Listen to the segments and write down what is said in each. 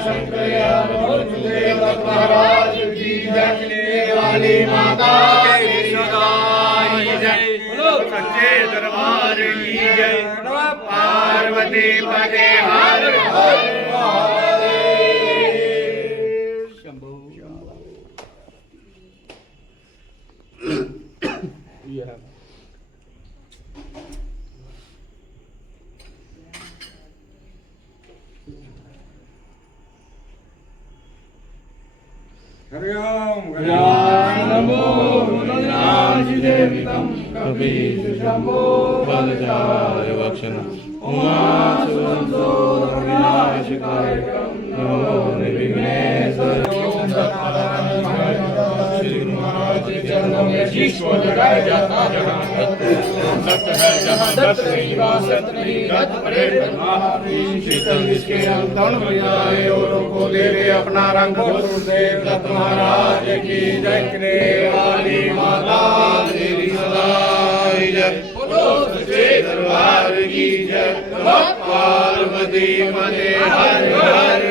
शंकरदेव महाराज की जय। वाली माता की जय। सच्चे दरबार की जय। पार्वती पते हर हर शंभू। हरि ओम नमो नारायणदेवितं कपीश शंभो बलचाय वक्षणं उमा सुवंशो विनाशकाय नमो निर्विघ्नेश्वर। श्री गुरु महाराज के चरणों में शीश को लगाया जाता है। सत्य है जहाँ दत्त नहीं वासत नहीं गत पड़े शीतल जिसके अंतरण में आए औरों को दे दे अपना रंग। गुरुदेव दत्त महाराज की जय। वाली माता तेरी सदा जय। बोलो सच्चे दरबार की जय। पार्वती पते हर हर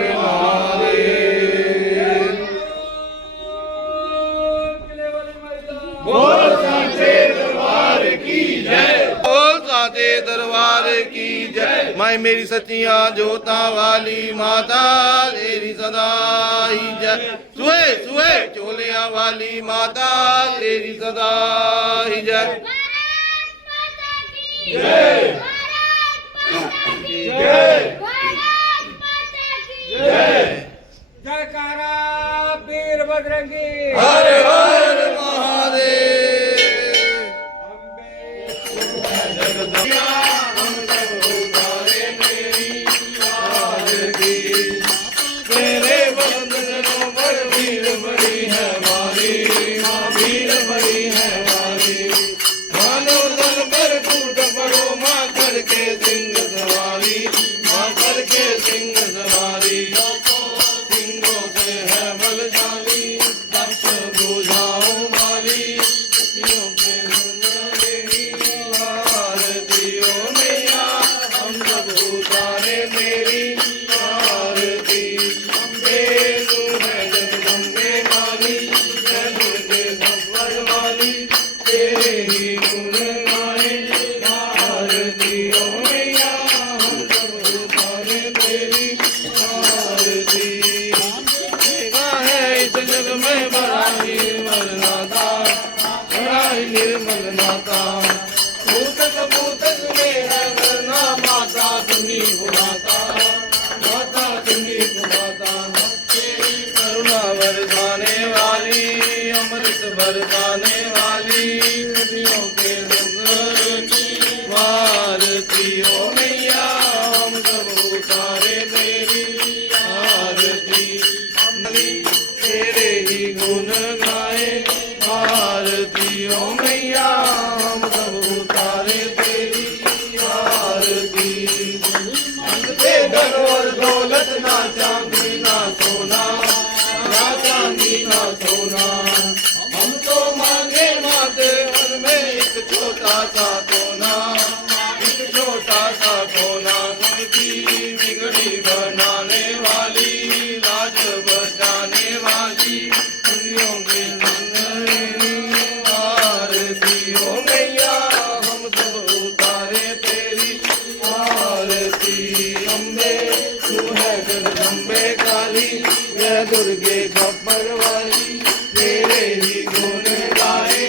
दरबार की जय। मैं मेरी सच्चिया जोता वाली माता तेरी सदा ही जय। सुए सुए चोलिया वाली माता तेरी सदा ही जय। जय जय जय। जयकारा वीर बजरंगी। हर हर महादेव। निर्मल माता भूतक भूतक मेरा करना माता तुम्ही माता माता तुम्ही माता। तेरी करुणा बरसाने वाली अमृत बरसाने वाली नदियों के भारती ओ मैया हम सब उतारे तेरी आरती। तेरे ही गुण गाए भारती ओ मैया हम सब उतारे तेरी आरती। मांगते धन और दौलत ना चांदी ना सोना ना चांदी ना सोना। हम तो मांगे माते मन में एक छोटा सा कोना एक छोटा सा कोना। सबकी बिगड़ी बनाने वाली लाज बचाने वाली दुनियों के आरती ओ मैया हम सब उतारे तेरी आरती। अम्बे तू है जगदम्बे काली जय दुर्गे गब्बर वाली तेरे ही गुण गाए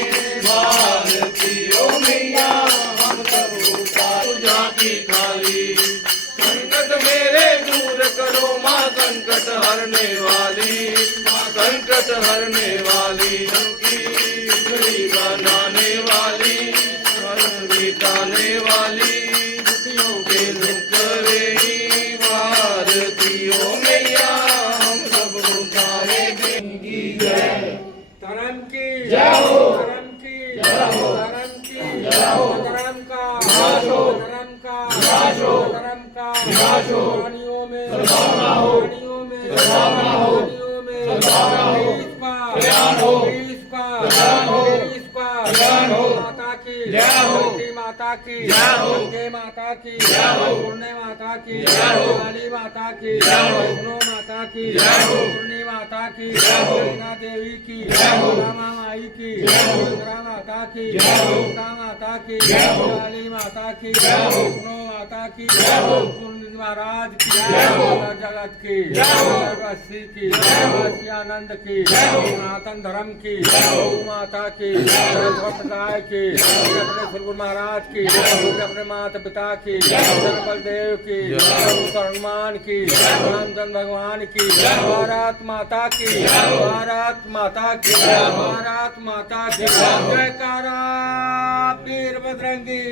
भारती ओ मैया हम सब उतारे जाती काली। संकट मेरे दूर करो माँ संकट हरने वाली माँ संकट हरने वाली। सबकी बिगड़ी बनाने वाली मिटाने वाली दुखियों के दुख करेगी भारती ओ मैया हम सब उतारे देंगी। जय धर्म की जय हो। धर्म की जय हो। धर्म की जय हो। धर्म का विनाश हो। धर्म का विनाश हो। धर्म का विनाश हो। प्राणियों में सद्भावना हो। प्राणियों में सद्भावना हो। प्राणियों में सद्भावना हो। इसका कल्याण हो। इसका कल्याण हो। इसका कल्याण हो। माता की जय हो। धरती माता की जय हो। गंगे माता की जय हो। पूर्णे माता की जय हो। काली माता की जय हो। विष्णु माता की जय हो। पूर्णी माता की जय हो। मीना देवी की जय हो। रामा माई की जय हो। इंदिरा माता की जय हो। सीता माता की जय हो। काली माता की जय हो। विष्णु माता की जय हो। कुंज महाराज की जय हो। जगत की जय हो। सर्वश्री की जय हो। काशी आनंद की जय हो। सनातन धर्म की जय हो। गौ माता की जय हो। सरस्वती गाय की अपने सुरगुरु महाराज की अपने माता पिता की जय हो। बलदेव की हनुमान की जय हो। रामचंद्र भगवान की जय हो। भारत माता की जय हो। भारत माता की जय हो। भारत माता की जय हो। जयकारा वीर बजरंगी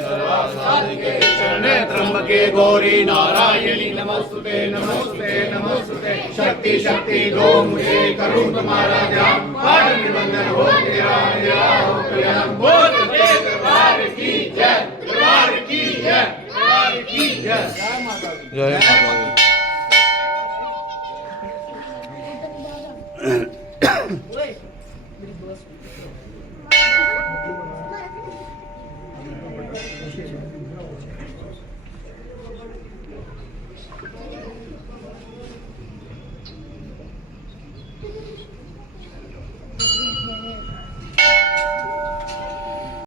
सर्वासाधिके शरणे त्र्यंबके गौरी नारायणी नमोस्तुते नमोस्तुते नमोस्तुते शक्ति शक्ति दो मुझे करूं तुम्हारा ध्यान पार निबंधन हो तेरा मेरा हो कल्याण बोल दे दरबार की जय दरबार की जय दरबार की जय जय माता दी जय